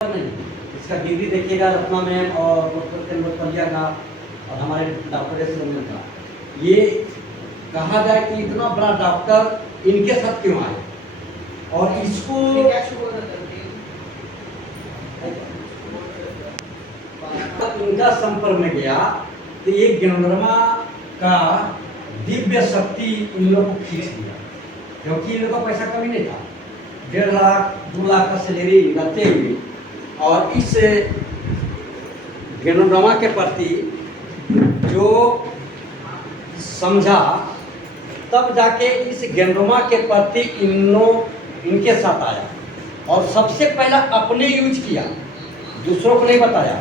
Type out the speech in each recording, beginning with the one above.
नहीं, इसका डिग्री देखिएगा रत्ना मैम और डॉक्टर लोकपलिया का और हमारे डॉक्टर एस रंजन का। ये कहा जाए कि इतना बड़ा डॉक्टर इनके साथ क्यों आए और इसको इनका संपर्क में गया तो ये ज्ञानवर्मा का दिव्य शक्ति इन लोगों को खींच दिया, क्योंकि इन लोगों का पैसा कभी नहीं था। 1.5 लाख 2 लाख का सैलरी रहते हुए और इस ज्ञानवर्मा के प्रति जो समझा, तब जाके इस ज्ञानवर्मा के प्रति इनके साथ आया और सबसे पहला अपने यूज किया, दूसरों को नहीं बताया।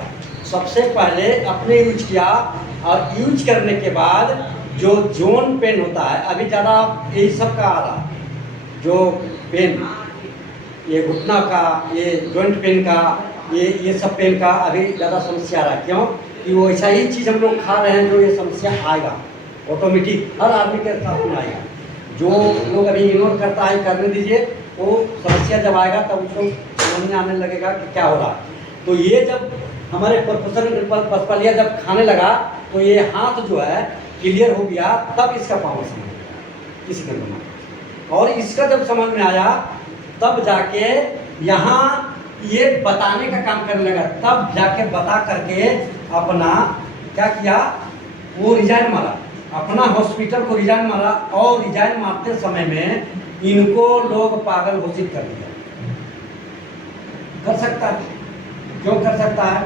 सबसे पहले अपने यूज किया और यूज करने के बाद जो जोन पेन होता है, अभी ज़्यादा यही सब का आ रहा, जो पेन, ये घुटना का, ये जॉइंट पेन का, ये सब पेन का अभी ज़्यादा समस्या आ रहा है। क्यों कि वो ऐसा ही चीज़ हम लोग खा रहे हैं जो ये समस्या आएगा, ऑटोमेटिक हर आदमी के साथ में आएगा। जो लोग अभी इग्नोर करता है, करने दीजिए, वो समस्या जब आएगा तब उसको समझ में आने लगेगा कि क्या हो रहा है। तो ये जब हमारे प्रोफेसर पसपालिया जब खाने लगा तो ये हाथ जो है क्लियर हो गया, तब इसका पावर समझ में आया इस गंदमा। और इसका जब समझ में आया तब जाके यहाँ ये बताने का काम करने लगा, तब जाके बता करके अपना क्या किया, वो रिजाइन मारा, अपना हॉस्पिटल को रिजाइन मारा। और रिजाइन मारते समय में इनको लोग पागल घोषित कर दिया। कर सकता है, क्यों कर सकता है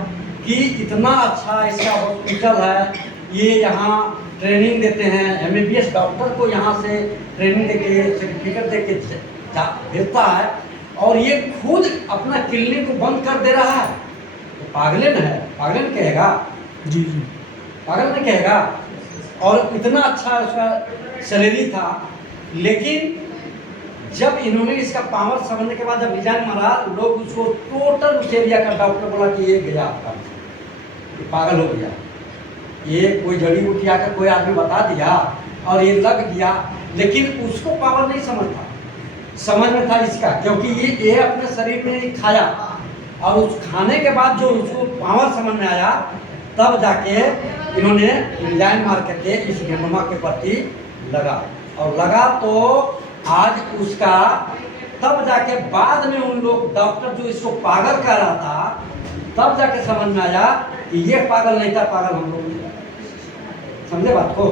कि इतना अच्छा इसका हॉस्पिटल है, ये यहाँ ट्रेनिंग देते हैं, MBBS डॉक्टर को यहाँ से ट्रेनिंग देके सर्टिफिकेट देके भेजता है और ये खुद अपना क्लिनिक को बंद कर दे रहा है। तो पागल न है, पागल कहेगा जी, पागल नहीं कहेगा। और इतना अच्छा उसका सैलरी था, लेकिन जब इन्होंने इसका पावर समझने के बाद जब रिजाइन मारा, लोग उसको टोटल उस एरिया का डॉक्टर बोला कि ये गया आपका, ये पागल हो गया, ये कोई जड़ी बूटी आकर कोई आदमी बता दिया और ये लग गया। लेकिन उसको पावर नहीं समझ में था इसका, क्योंकि ये अपने शरीर में खाया और उस खाने के बाद जो उसको पावर समझ में आया, तब जाके इन्होंने रिजाइन मार करके इस ज्ञानवर्मा के प्रति लगा। और लगा तो आज उसका, तब जाके बाद में उन लोग डॉक्टर जो इसको पागल कह रहा था, तब जाके समझ में आया कि ये पागल नहीं था, पागल हम लोग। समझे बात को?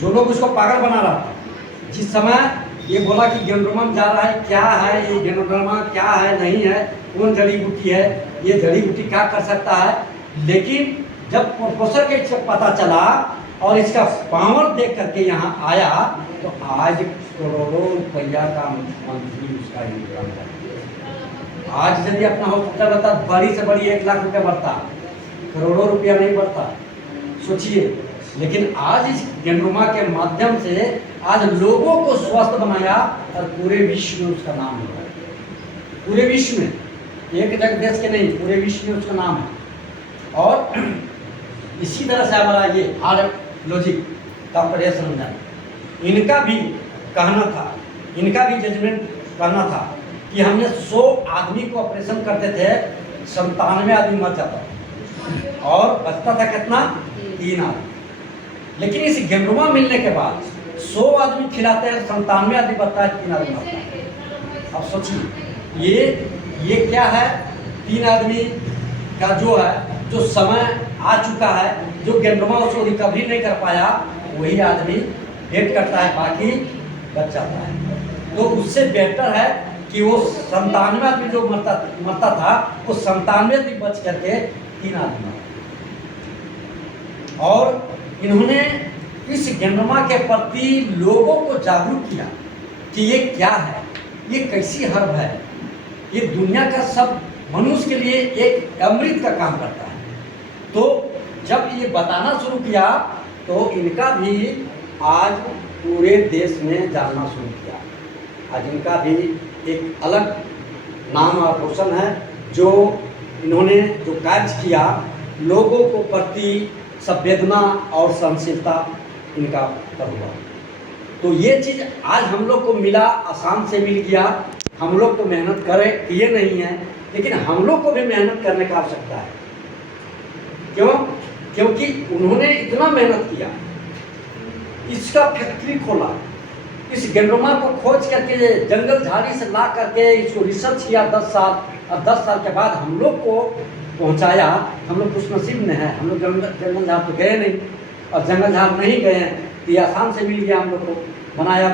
जो लोग उसको पागल बना रहा था, जिस समय ये बोला कि ज्ञानवर्मा में जा रहा है, क्या है ये ज्ञानवर्मा, क्या है नहीं है, कौन जड़ी बूटी है, ये जड़ी बूटी क्या कर सकता है। लेकिन जब प्रोफेसर के इससे पता चला और इसका पावर देख करके यहाँ आया, तो आज करोड़ों रुपया का मंथली उसका इनकम है। आज यदि अपना हॉस्पिटल रहता, बड़ी से बड़ी 1 लाख रुपया बढ़ता, करोड़ों रुपया नहीं बढ़ता, सोचिए। लेकिन आज इस ज्ञानवर्मा के माध्यम से आज लोगों को स्वस्थ बनाया और पूरे विश्व में उसका नाम है। पूरे विश्व में, एक देश के नहीं, पूरे विश्व में उसका नाम है। और इसी तरह से हमारा ये लॉजिक डॉक्टर एस रंजन, इनका भी कहना था, इनका भी जजमेंट कहना था कि हमने 100 आदमी को ऑपरेशन करते थे, 97 आदमी मर जाता और बचता था कितना, 3 आदमी। लेकिन इस ज्ञानवर्मा मिलने के बाद 100 आदमी खिलाते हैं, 97 आदमी बचता है, 3 आदमी मरता है। अब सोचिए ये क्या है, 3 आदमी का जो है, जो समय आ चुका है, जो ज्ञानवर्मा उसको रिकवरी नहीं कर पाया, वही आदमी वेट करता है, बाकी बच जाता है। तो उससे बेहतर है कि वो 97 आदमी जो मरता था, वो 97 आदमी बच करके 3 आदमी मरा। और इन्होंने इस ज्ञानवर्मा के प्रति लोगों को जागरूक किया कि ये क्या है, ये कैसी हर्ब है, ये दुनिया का सब मनुष्य के लिए एक अमृत का काम करता है। तो जब ये बताना शुरू किया तो इनका भी आज पूरे देश में जानना शुरू किया। आज इनका भी एक अलग नाम और रोशन है, जो इन्होंने जो कार्य किया, लोगों को प्रति संवेदना और सहनशीलता इनका कर हुआ। तो ये चीज़ आज हम लोग को मिला, आसान से मिल गया। हम लोग तो मेहनत किए नहीं हैं, लेकिन हम लोग को भी मेहनत करने का आवश्यकता है। क्यों? क्योंकि उन्होंने इतना मेहनत किया, इसका फैक्ट्री खोला, इस गेंडोमा को खोज करके जंगल झाड़ी से ला करके इसको रिसर्च किया 10 साल, और 10 साल के बाद हम लोग को पहुंचाया। हम लोग खुशनसीब में है, हम लोग जंगल झाड़ तो गए नहीं, और जंगल झाड़ नहीं गए हैं तो ये आसान से मिल गया हम लोग को, बनाया,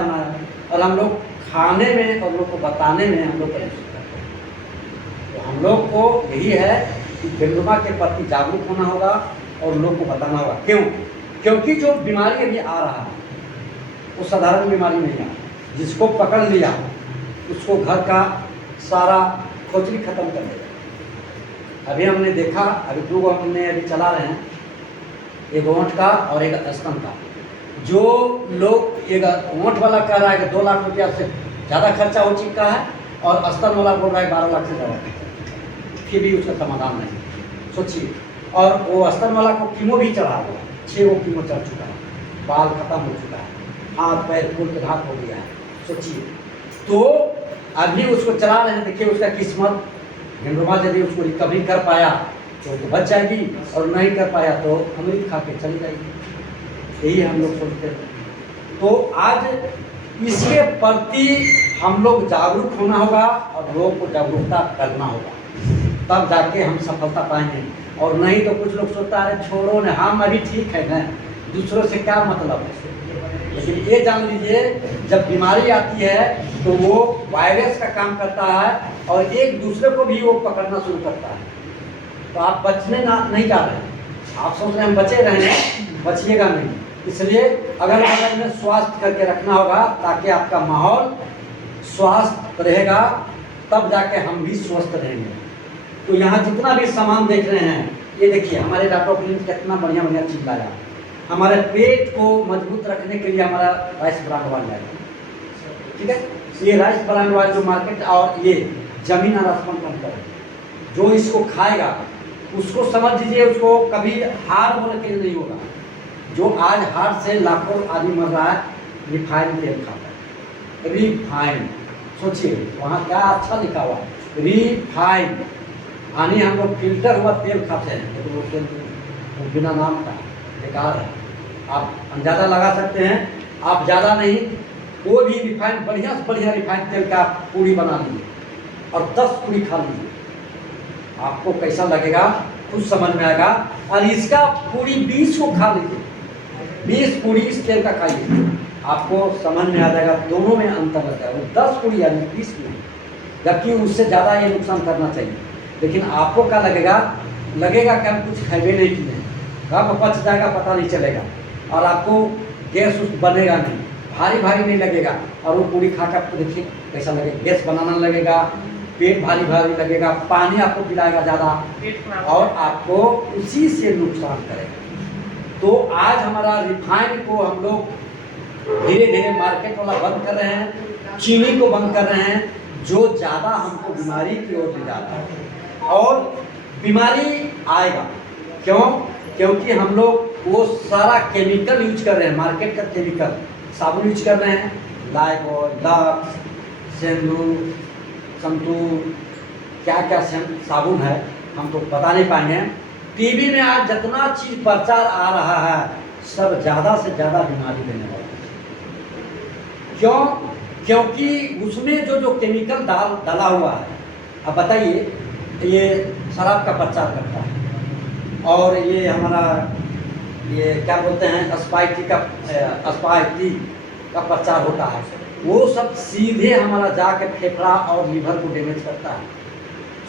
और हम लोग खाने में और लोग को बताने में हम लोग प्रयास करते हैं। तो हम लोग को यही है कि गेंडोमा के प्रति जागरूक होना होगा और लोग को बताना होगा। क्यों? क्योंकि जो बीमारी अभी आ रहा है वो साधारण बीमारी नहीं है। जिसको पकड़ लिया उसको घर का सारा खोजली खत्म कर देगा। अभी हमने देखा, अभी 2 हमने अभी चला रहे हैं, एक ओंठ का और एक स्तन का। जो लोग एक ओंठ वाला कह रहा है कि 2 लाख रुपया से ज़्यादा खर्चा हो चुका है, और स्तन वाला बोल रहा है 12 लाख से ज़्यादा, फिर भी उसका समाधान नहीं। सोचिए, और वो स्तन वाला को कीमो भी चढ़ा हुआ, 6 कीमो चढ़ चुका है, बाल खत्म हो चुका है, हाथ पैर फूल के घाट हो गया है। सोचिए, तो अभी उसको चला रहे हैं, देखिए उसका किस्मत, गेंडोमा यदि उसको रिकवरी कर पाया तो बच जाएगी, और नहीं कर पाया तो अमृत खा के चली जाएगी। यही हम लोग सोचते हैं। तो आज इसके प्रति हम लोग जागरूक होना होगा और लोगों को जागरूकता करना होगा, तब जाके हम सफलता पाएंगे। और नहीं तो कुछ लोग सोचता है छोड़ो न, हम अभी ठीक है न, दूसरों से क्या मतलब है। लेकिन ये जान लीजिए, जब बीमारी आती है तो वो वायरस का काम करता है और एक दूसरे को भी वो पकड़ना शुरू करता है। तो आप बचने नहीं जा रहे हैं, आप सोच रहे हैं हम बचे रहेंगे, बचिएगा नहीं। इसलिए अगर बगल में स्वास्थ्य करके रखना होगा, ताकि आपका माहौल स्वास्थ्य रहेगा, तब जाके हम भी स्वस्थ रहेंगे। तो यहाँ जितना भी सामान देख रहे हैं, ये देखिए हमारे डॉक्टर क्लिनिक कितना बढ़िया बढ़िया चीज़ लाया। हमारे पेट को मजबूत रखने के लिए हमारा राइस ब्रांड ऑयल लाया, ठीक है। ये राइस ब्रांड ऑयल जो मार्केट, और ये जमीन और आसमान का अंतर है। जो इसको खाएगा उसको समझ लीजिए, उसको कभी हार बोल के नहीं होगा। जो आज हार्ट से लाखों आदमी मर रहा है, रिफाइंड तेल खाता है, रिफाइंड। सोचिए वहाँ क्या अच्छा लिखा हुआ है, रिफाइंड। यानी हम लोग फिल्टर हुआ तेल खाते हैं, तो वो तेल वो बिना नाम का बेकार है। आप अंदाजा लगा सकते हैं, आप ज़्यादा नहीं, कोई भी रिफाइंड बढ़िया से बढ़िया रिफाइंड तेल का पूरी बना लीजिए और 10 पूरी खा लीजिए, आपको कैसा लगेगा कुछ समझ में आएगा। और इसका पूरी 20 को खा लीजिए, 20 पूरी इस तेल का खाइए, आपको समझ में आ जाएगा दोनों में अंतर लगता है। वो 10 पूरी यानी 20 पूरी, जबकि उससे ज़्यादा ये नुकसान करना चाहिए। लेकिन आपको क्या लगेगा कि हम कुछ खाए नहीं किए, कब पच जाएगा पता नहीं चलेगा, और आपको गैस उस बनेगा नहीं, भारी भारी नहीं लगेगा। और वो पूरी खा कर देखिए कैसा लगेगा, गैस बनाना लगेगा, पेट भारी भारी लगेगा, पानी आपको पिलाएगा ज़्यादा, और आपको उसी से नुकसान करेगा। तो आज हमारा रिफाइंड को हम लोग धीरे धीरे मार्केट वाला बंद कर रहे हैं, चीनी को बंद कर रहे हैं, जो ज़्यादा हमको बीमारी की ओर ले जाता है। और बीमारी आएगा क्यों? क्योंकि हम लोग वो सारा केमिकल यूज कर रहे हैं, मार्केट का केमिकल। साबुन यूज कर रहे हैं, लाइबॉय, लक्स, सिंदूर, संतूर, क्या क्या साबुन है हम तो बता नहीं पाएंगे। टीवी में आज जितना चीज़ प्रचार आ रहा है, सब ज़्यादा से ज़्यादा बीमारी देने वाला है। क्यों? क्योंकि उसमें जो केमिकल डाला हुआ है। अब बताइए, ये शराब का प्रचार करता है, और ये हमारा ये क्या बोलते हैं स्पाइटी का प्रचार होता है। वो सब सीधे हमारा जाके फेफड़ा और लीवर को डैमेज करता है।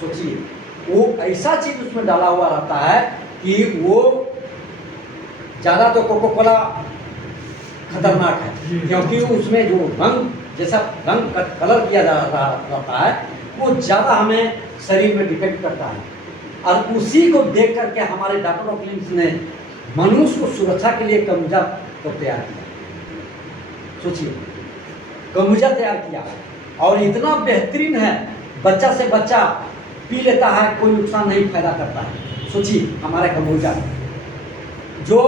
सोचिए, वो ऐसा चीज़ उसमें डाला हुआ रहता है कि वो ज़्यादा तो कोको कोला खतरनाक है, क्योंकि उसमें जो रंग जैसा रंग कलर किया जा रहा रहता है, वो ज़्यादा हमें शरीर में डिपेंड करता है। और उसी को देख करके हमारे डॉक्टर क्लिनिक्स ने मनुष्य को सुरक्षा के लिए कमजा को तैयार किया। सोचिए, कमजा तैयार किया, और इतना बेहतरीन है, बच्चा से बच्चा पी लेता है, कोई नुकसान नहीं पैदा करता है। सोचिए हमारा कमजा, जो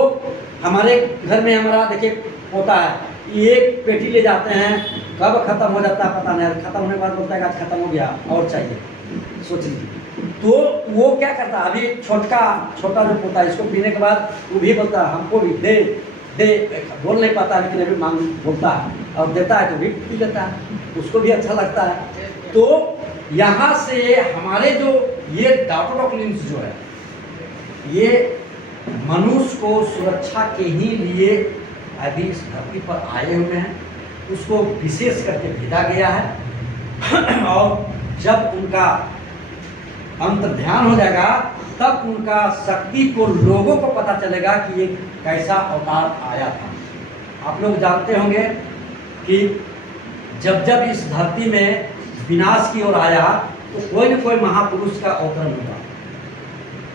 हमारे घर में हमारा देखिए होता है, एक पेटी ले जाते हैं, कब खत्म हो जाता है पता नहीं, खत्म होने के बाद बोलता है आज खत्म हो गया और चाहिए। सोच लीजिए। तो वो क्या करता है, अभी छोटा जो पोता है इसको पीने के बाद वो भी बोलता है हमको भी दे दे, बोल नहीं पाता लेकिन अभी मांग बोलता है और देता है तो भी पी लेता है, उसको भी अच्छा लगता है। तो यहाँ से हमारे जो ये डाउटोडॉक्लिन्स जो है ये मनुष्य को सुरक्षा के ही लिए अभी इस धरती पर आए हुए हैं, उसको विशेष करके भेजा गया है। और जब उनका अंत ध्यान हो जाएगा तब उनका शक्ति को लोगों को पता चलेगा कि ये कैसा अवतार आया था। आप लोग जानते होंगे कि जब जब इस धरती में विनाश की ओर आया तो कोई न कोई महापुरुष का अवतरण हुआ,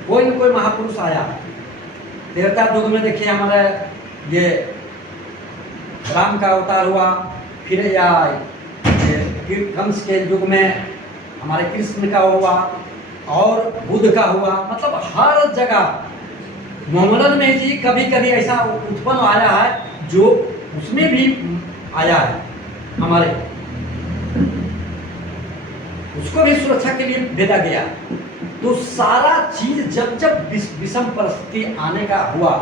कोई न कोई महापुरुष आया। त्रेता युग में देखिए हमारे ये राम का अवतार हुआ, फिर या कंस के युग में हमारे कृष्ण का हुआ और बुद्ध का हुआ। मतलब हर जगह मोहम्मद में जी कभी कभी ऐसा उत्पन्न आया है जो उसमें भी आया है हमारे, उसको भी सुरक्षा के लिए भेजा गया। तो सारा चीज जब जब विषम परिस्थिति आने का हुआ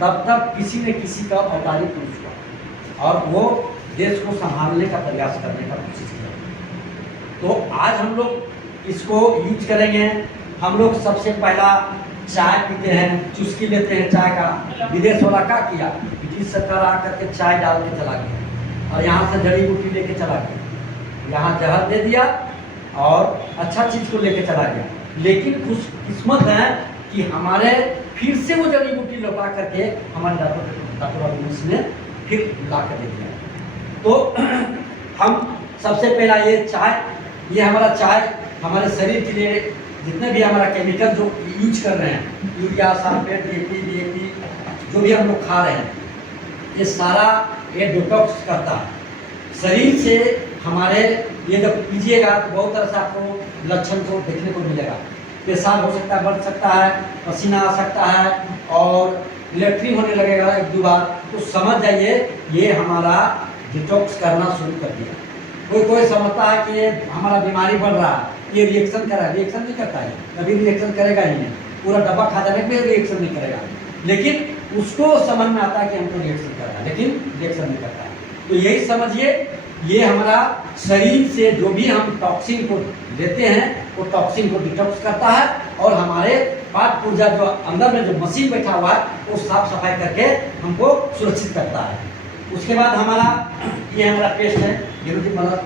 तब तब किसी न किसी का अवतारी पुरुष हुआ और वो देश को संभालने का प्रयास करने का कोशिश किया। तो आज हम लोग इसको यूज करेंगे। हम लोग सबसे पहला चाय पीते हैं, चुस्की लेते हैं चाय का। विदेश वाला क्या किया, ब्रिटिश सरकार आकर के चाय डाल के चला गया और यहाँ से जड़ी बूटी लेके चला गया, यहाँ जहर दे दिया और अच्छा चीज़ को लेके चला गया। लेकिन खुशकिस्मत है कि हमारे फिर से वो जड़ी बूटी लौटा करके हमारे डॉक्टर ने फिर ला कर दे दिया। तो हम सबसे पहला ये चाय, ये हमारा चाय हमारे शरीर के लिए जितने भी हमारा केमिकल जो यूज कर रहे हैं, यूरिया, सल्फेट, DAP जो भी हम लोग खा रहे हैं, ये सारा ये डिटॉक्स करता है शरीर से हमारे। ये जब पीजिएगा तो बहुत तरह से आपको लक्षण को देखने को मिलेगा। पेशाब हो सकता है, बढ़ सकता है, पसीना आ सकता है और इलेक्ट्रिक होने लगेगा एक दो बार। तो समझ जाइए ये हमारा डिटॉक्स करना शुरू कर दिया। कोई समझता है कि ये हमारा बीमारी बढ़ रहा है, ये रिएक्शन कर रहा है, रिएक्शन नहीं करता है, कभी रिएक्शन करेगा ही नहीं। पूरा डब्बा खा जाने पे रिएक्शन नहीं करेगा, लेकिन उसको समझ में आता है कि हमको रिएक्शन कर रहा है, लेकिन रिएक्शन नहीं करता है। तो यही समझिए ये हमारा शरीर से जो भी हम टॉक्सिन को लेते हैं वो टॉक्सिन को डिटॉक्स करता है और हमारे पाठ पूर्जा जो अंदर में जो मशीन बैठा हुआ है वो साफ सफाई करके हमको सुरक्षित करता है। उसके बाद हमारा ये हमारा पेस्ट है गिरोटी मदद,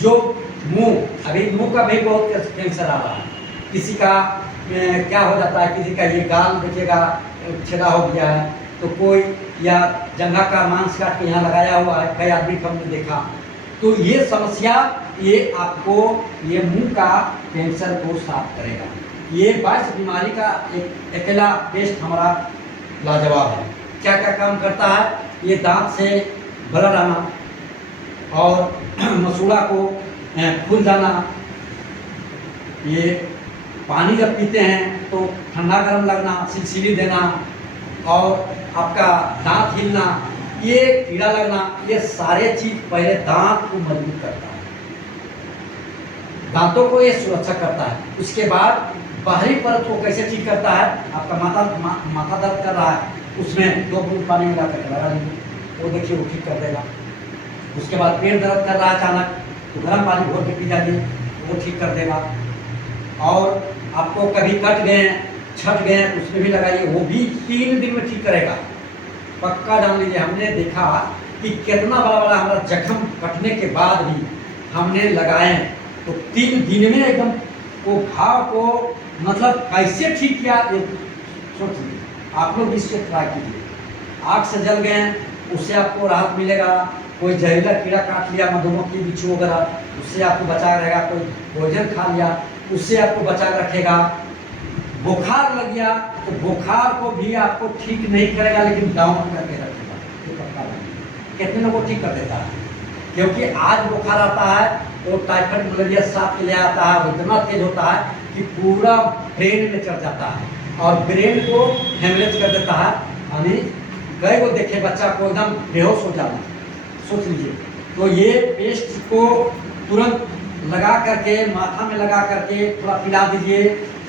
जो मुंह, अभी मुंह का भी बहुत कैंसर आ रहा है। किसी का क्या हो जाता है, किसी का ये गाल देखिएगा छेदा हो गया है, तो कोई या जंघा का मांस काट के यहाँ लगाया हुआ है, कई आदमी को हमने देखा। तो ये समस्या ये आपको ये मुंह का कैंसर को साफ करेगा। ये 22 बीमारी का एक अकेला पेस्ट हमारा लाजवाब है। क्या क्या काम करता है, ये दांत से ब्लड आना और मसूड़ा को फूल जाना, ये पानी जब पीते हैं तो ठंडा गर्म लगना, सिलसिली देना और आपका दांत हिलना, ये कीड़ा लगना, ये सारे चीज पहले दांत को मजबूत करता है, दांतों को ये सुरक्षा करता है। उसके बाद बाहरी परत को कैसे ठीक करता है, आपका माथा दर्द कर रहा है उसमें 2 बूंद पानी मिला करके लगा लीजिए, वो देखिए वो ठीक कर देगा। उसके बाद पेट दर्द कर रहा है अचानक तो गर्म पानी घोल के पी जाइए, वो ठीक कर देगा। और आपको कभी कट गए, छट गए उसमें भी लगाइए, वो भी 3 दिन में ठीक करेगा, पक्का जान लीजिए। हमने देखा कि कितना बड़ा बड़ा हमारा जख्म कटने के बाद भी हमने लगाए तो 3 दिन में एकदम वो घाव को मतलब कैसे ठीक किया, ये सोचिए। आप लोग इससे ट्राई कीजिए। आग से जल गए उससे आपको राहत मिलेगा। कोई जहरीला कीड़ा काट लिया, मधुमक्खी, बिच्छू वगैरह, उससे आपको बचा रहेगा। कोई भोजन खा लिया उससे आपको बचा रखेगा। बुखार लग गया तो बुखार को भी आपको ठीक नहीं करेगा लेकिन डाउन करके रखेगा, ये पक्का नहीं। कितने लोगों को ठीक कर देता है, क्योंकि आज बुखार आता है तो टाइफाइड मलेरिया साथ ले आता है, वो इतना तेज होता है कि पूरा ब्रेन में चढ़ जाता है और ब्रेन को हेमरेज कर देता है। यानी कई को देखे बच्चा को एकदम बेहोश हो जाना, सोच लीजिए। तो ये पेस्ट को तुरंत लगा करके, माथा में लगा करके थोड़ा पिला दीजिए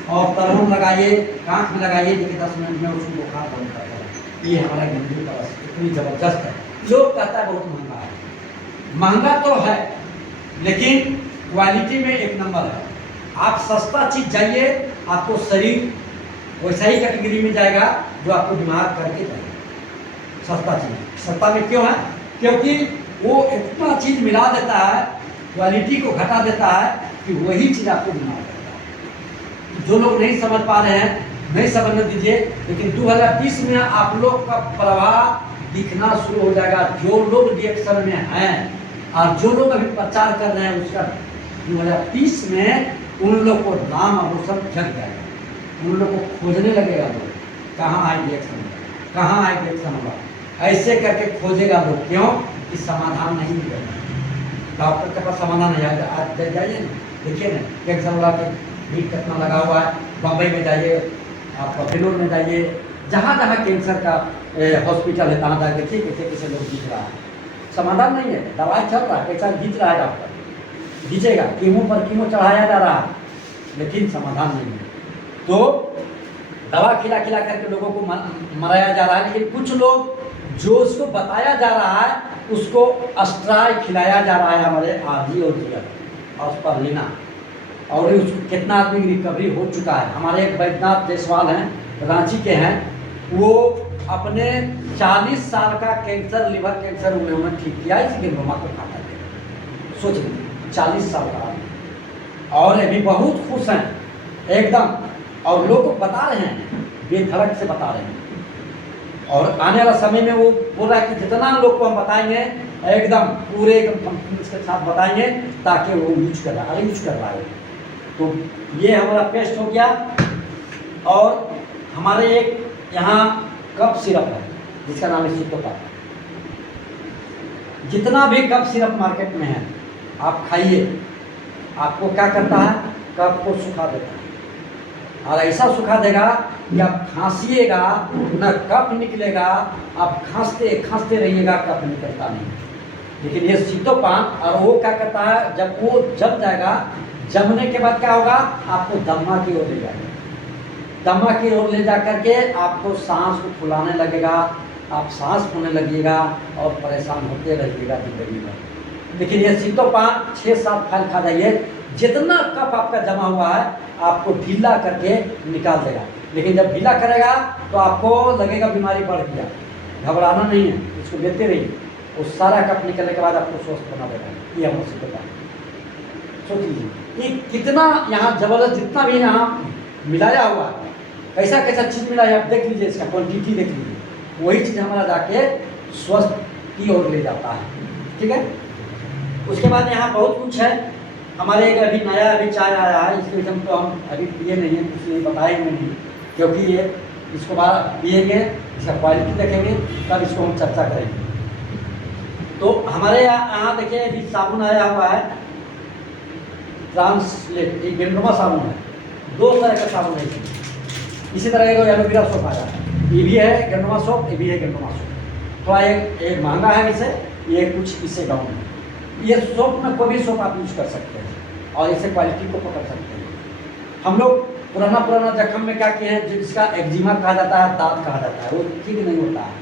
और तरहून लगाइए, कांख में लगाइए, देखिए 10 मिनट में उसको बुखार बंद कर देगा। ये हमारा गेंदू का रस इतनी ज़बरदस्त है। लोग कहता है बहुत महंगा है, महंगा तो है लेकिन क्वालिटी में एक नंबर है। आप सस्ता चीज़ जाइए, आपको शरीर वैसा ही कैटेगरी में जाएगा जो आपको बीमार करके जाएगा। सस्ता चीज़ सस्ता में क्यों है? क्योंकि वो इतना चीज़ मिला देता है, क्वालिटी को घटा देता है कि वही चीज़ आपको बीमार करता है। जो लोग नहीं समझ पा रहे हैं, नहीं समझने दीजिए, लेकिन 2030 में आप लोग का प्रभाव दिखना शुरू हो जाएगा। जो लोग रिएक्शन में हैं और जो लोग अभी प्रचार कर रहे हैं उसका 2030 में उन लोग को नाम अवसर जग जाएगा। उन लोग को खोजने लगेगा लोग, कहाँ आए रिएक्शन, कहाँ आए रिएक्शन होगा, ऐसे करके खोजेगा लोग। क्यों? कि समाधान नहीं मिलेगा। डॉक्टर के पास समाधान नहीं आएगा। आज जाइए ना, देखिए ना कैंसर वाला के भीड़ कितना लगा हुआ है। बम्बई में जाइए, आप बेंगलोर में जाइए, जहाँ जहाँ कैंसर का हॉस्पिटल है तहाँ जाकर देखिए कैसे कैसे लोग जीत रहा है। समाधान नहीं है, दवाई चल रहा है, पैसा जीत रहा है, डॉक्टर जीतेगा, कीमो पर कीमो चढ़ाया जा रहा है, लेकिन समाधान नहीं है। तो दवा खिला खिला करके लोगों को मराया जा रहा है। लेकिन कुछ लोग जो उसको बताया जा रहा है उसको अस्ट्राय खिलाया जा रहा है, हमारे आरजी और जिगर और उस पर लेना, और उसको कितना आदमी की रिकवरी हो चुका है। हमारे एक वैद्यनाथ जायसवाल हैं, रांची के हैं, वो अपने 40 साल का कैंसर, लिवर कैंसर उन्होंने ठीक किया इस गेंदोमा को खा करके। सोच लीजिए 40 साल का आदमी, और अभी बहुत खुश हैं एकदम, और लोग को बता रहे हैं, बेधड़क से बता रहे हैं। और आने वाला समय में वो बोल रहा है कि जितना लोग को हम बताएंगे एकदम पूरे एकदम कॉन्फिडेंस के साथ बताएंगे ताकि वो यूज कर रहा है। तो ये हमारा पेस्ट हो गया। और हमारे एक यहाँ कफ सिरप है जिसका नाम है सिटोपा। जितना भी कफ सिरप मार्केट में है आप खाइए, आपको क्या करता है, कफ को सुखा देता है, और ऐसा सुखा देगा कि आप खांसिएगा न कफ निकलेगा, आप खांसते खांसते रहिएगा, कफ निकलता नहीं। लेकिन ये सीतोपान, और वो क्या करता है, जब वो जम जाएगा, जमने के बाद क्या होगा, आपको दमा की ओर ले जाएगा। दमा की ओर ले जा करके आपको सांस को फुलाने लगेगा, आप सांस होने लगेगा और परेशान होते रहिएगा जिंदगी में। लेकिन ये सीतोपान 6-7 फाइल खा जाइए, जितना कफ आपका जमा हुआ है आपको ढीला करके निकाल देगा। लेकिन जब ढीला करेगा तो आपको लगेगा बीमारी बढ़ गया, घबराना नहीं है, इसको लेते रहिए, वो सारा कफ निकलने के बाद आपको स्वस्थ बना देगा। ये हम सीतोपान सोच लीजिए ये कितना यहाँ जबरदस्त, जितना भी यहाँ मिलाया हुआ है, कैसा कैसा चीज़ मिला है आप देख लीजिए, इसका क्वांटिटी देख लीजिए, वही चीज़ हमारा जाके स्वस्थ की ओर ले जाता है। ठीक है, उसके बाद यहाँ बहुत कुछ है। हमारे एक अभी नया अभी चाय आया है, इसके विषय में तो हम अभी पिए नहीं हैं, इसलिए बताएंगे नहीं, क्योंकि ये इसको बाद पिएंगे, इसका क्वालिटी देखेंगे, तब इसको हम चर्चा करेंगे। तो हमारे यहाँ देखिए अभी साबुन आया हुआ है, ट्रांसलेट, एक गेंडोमा साबुन है, 2 तरह का साबुन है। इसी तरह का एलोवेरा सोप आया है, ये भी है गेंडोमा सोप, ये भी है गेंडोमा सोप। थोड़ा एक महंगा है इसे, ये कुछ इससे डाउन है। ये सोप में कोई भी सोप आप यूज कर सकते हैं और इसे क्वालिटी को पकड़ सकते हैं। हम लोग पुराना जख्म में क्या किए हैं, जिसका एक्जिमा कहा जाता है, दांत कहा जाता है, वो ठीक नहीं होता है,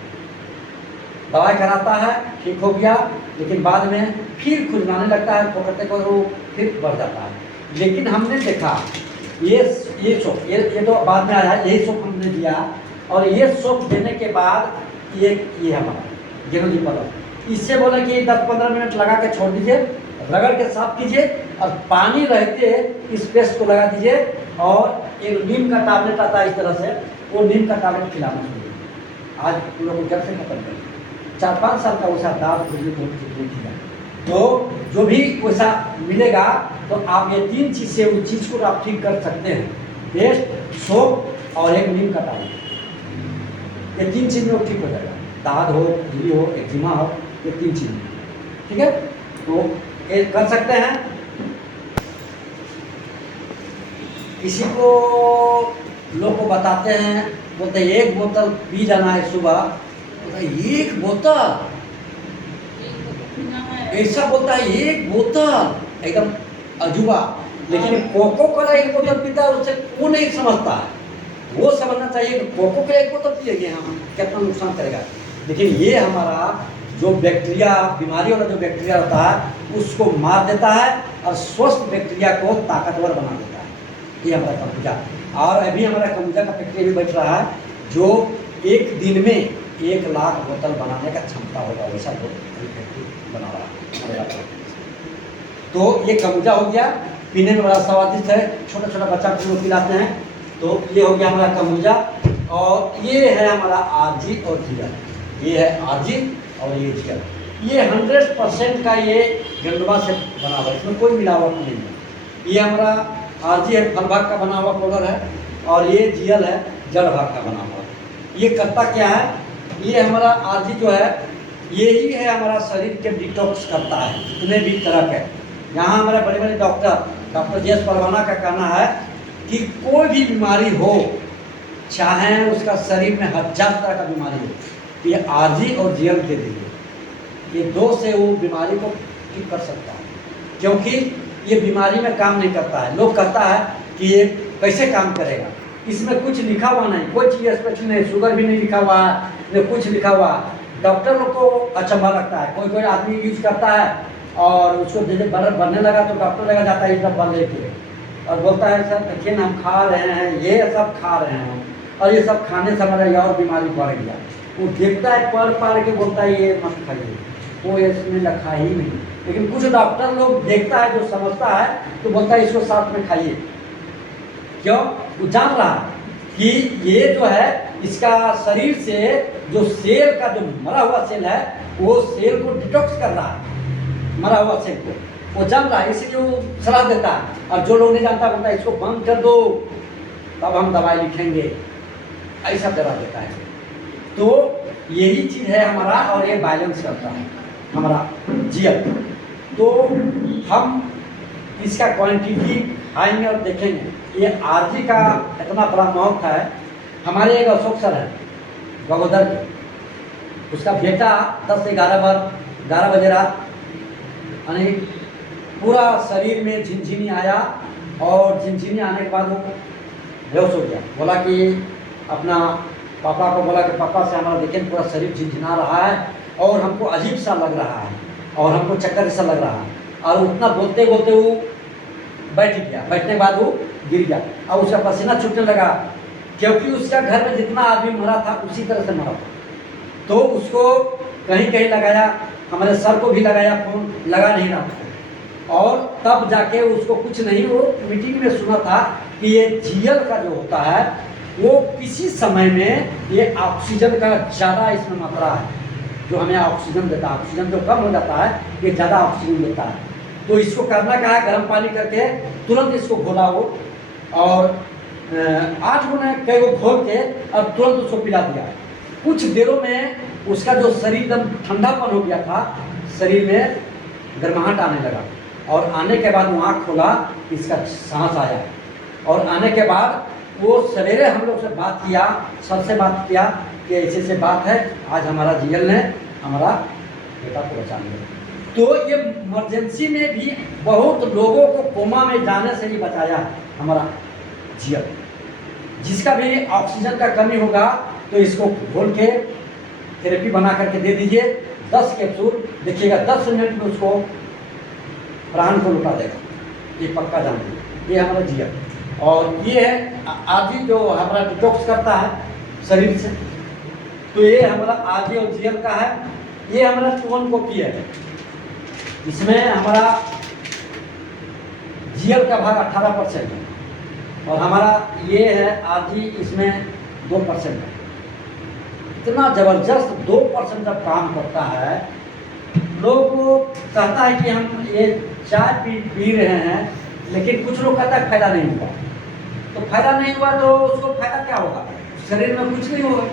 दवाई कराता है, ठीक हो गया, लेकिन बाद में फिर खुजलाने लगता है, पकड़ते को वो फिर बढ़ जाता है। लेकिन हमने देखा ये सोप, ये तो बाद में आया है, यही सोप हमने दिया, और ये सोप देने के बाद ये हमारा गेनोजी पर इससे बोले कि 10-15 मिनट लगा के छोड़ दीजिए, रगड़ के साफ कीजिए, और पानी रहते इस पेस्ट को लगा दीजिए, और एक नीम का टैबलेट आता है इस तरह से, वो नीम का टैबलेट खिलाना चाहिए। आज हम लोग जब से खत्म करें, 4-5 साल का वैसा दांत खुजली किया, तो जो भी वैसा मिलेगा तो आप ये 3 चीज़ से उस चीज़ को आप ठीक कर सकते हैं, पेस्ट, सोप और एक नीम का टैबलेट। ये 3 चीज़ में वो ठीक हो जाएगा, दाद हो, खुजली हो, एक्जिमा हो, ये 3 चीज़। ठीक है, तो ये कर सकते हैं। किसी को लोग को बताते हैं, बोलते हैं 1 बोतल पी जाना है सुबह, बोलता है 1 बोतल, ऐसा बोलता है 1 बोतल, एकदम अजूबा, लेकिन कोको कोला एक बोतल पीता है उससे वो नहीं समझता है। वो समझना चाहिए कि कोको कोला एक बोतल पिएंगे हम कितना नुकसान करेगा। लेकिन ये हमारा जो बैक्टीरिया, बीमारी वाला जो बैक्टीरिया होता है उसको मार देता है और स्वस्थ बैक्टीरिया को ताकतवर बना देता है। ये हमारा खरबूजा। और अभी हमारा खरबूजा का फैक्ट्री भी बैठ रहा है जो एक दिन में 1 लाख बोतल बनाने का क्षमता होगा, वैसा फैक्ट्री बना रहा है। तो ये खरबूजा हो गया, पीने में बड़ा स्वादिष्ट है, छोटा छोटा बच्चा को लोग पिलाते हैं। तो ये हो गया हमारा खरबूजा। और ये है हमारा आरजी और जियर। ये है आरजी और ये जियर। ये 100% का ये गंडवा से बना हुआ है, इसमें कोई मिलावट नहीं है। ये हमारा आरजी है, फल भाग का बना हुआ पाउडर है, और ये जियल है, जड़ भाग का बना हुआ। ये करता क्या है, ये हमारा आरजी जो है यही है हमारा शरीर के डिटॉक्स करता है जितने भी तरह के। यहाँ हमारे बड़े बड़े डॉक्टर जी एस परवाना का कहना है कि कोई भी बीमारी हो, चाहे उसका शरीर में 1000 तरह का बीमारी हो, ये आरजी और जियल दे दीजिए, ये 2 से वो बीमारी को ठीक कर सकता है। क्योंकि ये बीमारी में काम नहीं करता है। लोग कहता है कि ये कैसे काम करेगा, इसमें कुछ लिखा हुआ नहीं, कोई चीज़ स्पेशल नहीं, शुगर भी नहीं लिखा हुआ है, न कुछ लिखा हुआ है। डॉक्टर लोग को अचंभा लगता है, कोई कोई आदमी यूज करता है और उसको जैसे बढ़ने लगा तो डॉक्टर लगा जाता है ये सब बंद लेके, और बोलता है सर देखिए ना हम खा रहे हैं, ये सब खा रहे हैं और ये सब खाने से हमारा ये और बीमारी बढ़ गया। वो देखता है पढ़ के बोलता है ये मत खाइए, वो इसमें लिखा ही नहीं। लेकिन कुछ डॉक्टर लोग देखता है, जो समझता है तो बोलता है इसको साथ में खाइए। क्यों? वो जान रहा है कि ये जो है इसका शरीर से जो सेल का जो मरा हुआ सेल है वो सेल को डिटॉक्स कर रहा है, मरा हुआ सेल को वो जान रहा है, इसलिए वो सलाह देता है। और जो लोग नहीं जानता बोलता है इसको बंद कर दो तब हम दवाई लिखेंगे, ऐसा डरा देता है। तो यही चीज़ है हमारा, और ये बैलेंस करता है हमारा जियल। तो हम इसका क्वांटिटी खाएंगे और देखेंगे। ये आरजी का इतना बड़ा महत्व है। हमारे एक अशोक सर है बगोदर के, उसका बेटा 10 से 11 बजे रात यानी पूरा शरीर में झिनझिनी आया, और झिनझिनी आने के बाद वो बेहोश हो गया। बोला कि अपना पापा को बोला कि पापा से हमारा देखें पूरा शरीर झिनझिना रहा है और हमको अजीब सा लग रहा है और हमको चक्कर सा लग रहा है। और उतना बोलते बोलते वो बैठ गया, बैठने के बाद वो गिर गया और उसका पसीना छूटने लगा, क्योंकि उसका घर में जितना आदमी मरा था उसी तरह से मरा था। तो उसको कहीं कहीं लगाया, हमारे सर को भी लगाया, फोन लगा नहीं रहा, और तब जाके उसको कुछ नहीं, वो मीटिंग में सुना था कि ये जियल का जो होता है वो किसी समय में ये ऑक्सीजन का ज़्यादा इसमें मात्रा है जो हमें ऑक्सीजन देता है। ऑक्सीजन जो कम हो जाता है ये ज़्यादा ऑक्सीजन देता है। तो इसको करना क्या है, गर्म पानी करके तुरंत इसको घोलाओ, और 8 गुना कई को घोल के और तुरंत उसको पिला दिया। कुछ देरों में उसका जो शरीर एकदम ठंडापन हो गया था, शरीर में गर्माहट आने लगा, और आने के बाद वो आँख खोला, इसका सांस आया, और आने के बाद वो सवेरे हम लोग से बात किया, सबसे बात किया कि ऐसे ऐसे बात है, आज हमारा जियल ने हमारा बेटा को बचा लिया। तो ये इमरजेंसी में भी बहुत लोगों को कोमा में जाने से ही बचाया हमारा जियल। जिसका भी ऑक्सीजन का कमी होगा तो इसको घोल के थेरेपी बना करके दे दीजिए, 10 कैप्सूल, देखिएगा 10 मिनट में उसको प्राण को लुटा देगा, ये पक्का जान लीजिए। ये हमारा जियल। और ये है आरजी जो हमारा डिटॉक्स करता है शरीर से। तो ये हमारा आरजी और जियल का है। ये हमारा 2 कॉपी है, इसमें हमारा जियल का भाग 18% है, और हमारा ये है आरजी, इसमें 2% है। इतना ज़बरदस्त 2% जब काम करता है, लोग को कहता है कि हम ये चाय पी रहे हैं, लेकिन कुछ लोग कहता है फायदा नहीं हुआ। तो फायदा नहीं हुआ तो उसको फायदा क्या होगा, शरीर में कुछ नहीं होगा,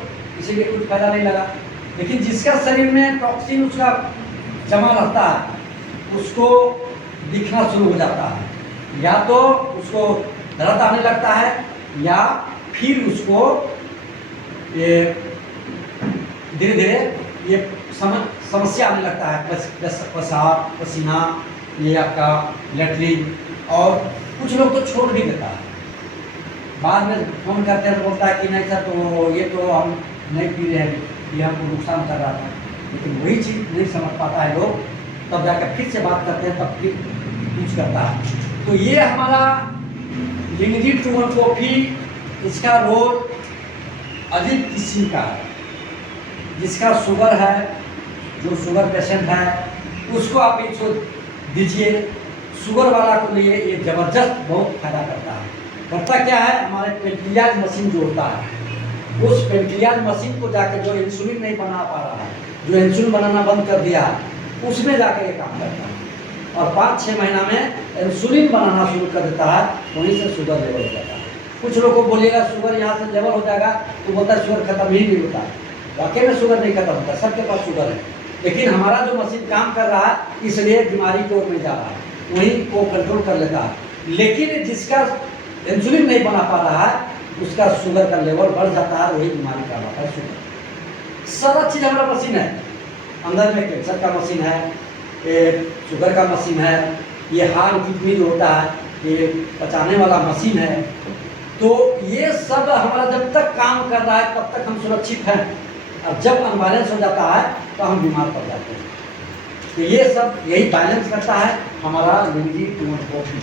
इसीलिए कुछ फायदा नहीं लगा। लेकिन जिसका शरीर में टॉक्सिन उसका जमा रहता है उसको दिखना शुरू हो जाता है, या तो उसको दर्द आने लगता है, या फिर उसको ये धीरे धीरे ये समस्या आने लगता है, पेशाब, पसीना, ये आपका लेटरिन, और कुछ लोग तो छोड़ भी देता है, बाद में फोन करते हैं तो बोलता है कि नहीं सर तो ये तो हम नहीं पी रहे हैं, ये हमको नुकसान कर रहा था। लेकिन वही चीज़ नहीं समझ पाता है लोग, तब जाकर फिर से बात करते हैं, तब फिर कुछ करता है। तो ये हमारा लिंगजी टूवन कॉफ़ी, इसका रोल अजीब किस्म का है। जिसका शुगर है, जो शुगर पेशेंट है, उसको आप इसको दीजिए। शुगर वाला को लिए ये ज़बरदस्त बहुत फायदा करता है। करता क्या है, हमारे पेनक्रियाज मशीन जो होता है, उस पेनक्रियाज मशीन को जाकर जो इंसुलिन नहीं बना पा रहा है, जो इंसुलिन बनाना बंद कर दिया, उसमें जाकर ये काम करता है और 5-6 महीना में इंसुलिन बनाना शुरू कर देता है। वहीं से शुगर लेवल हो जाता है। कुछ लोगों को बोलिएगा शुगर यहाँ से लेवल हो जाएगा, तो बोलता है शुगर खत्म ही नहीं होता है। वाकई में शुगर नहीं खत्म होता, सबके पास शुगर है, लेकिन हमारा जो मशीन काम कर रहा है इसलिए बीमारी की ओर नहीं जा रहा है, वहीं को कंट्रोल कर लेता है। लेकिन जिसका इंसुलिन नहीं बना पा रहा है, उसका शुगर का लेवल बढ़ जाता है, वही बीमारी का होता है शुगर। सारा चीज़ हमारा मशीन है। अंदर में कैंसर का मशीन है, शुगर का मशीन है, ये हार्ट किडनी जो होता है, ये पचाने वाला मशीन है। तो ये सब हमारा जब तक काम कर रहा है तब तक हम सुरक्षित हैं, और जब अनबैलेंस हो जाता है तो हम बीमार पड़ जाते हैं। तो ये सब यही बैलेंस करता है हमारा लिंगजी टूवन कॉफ़ी।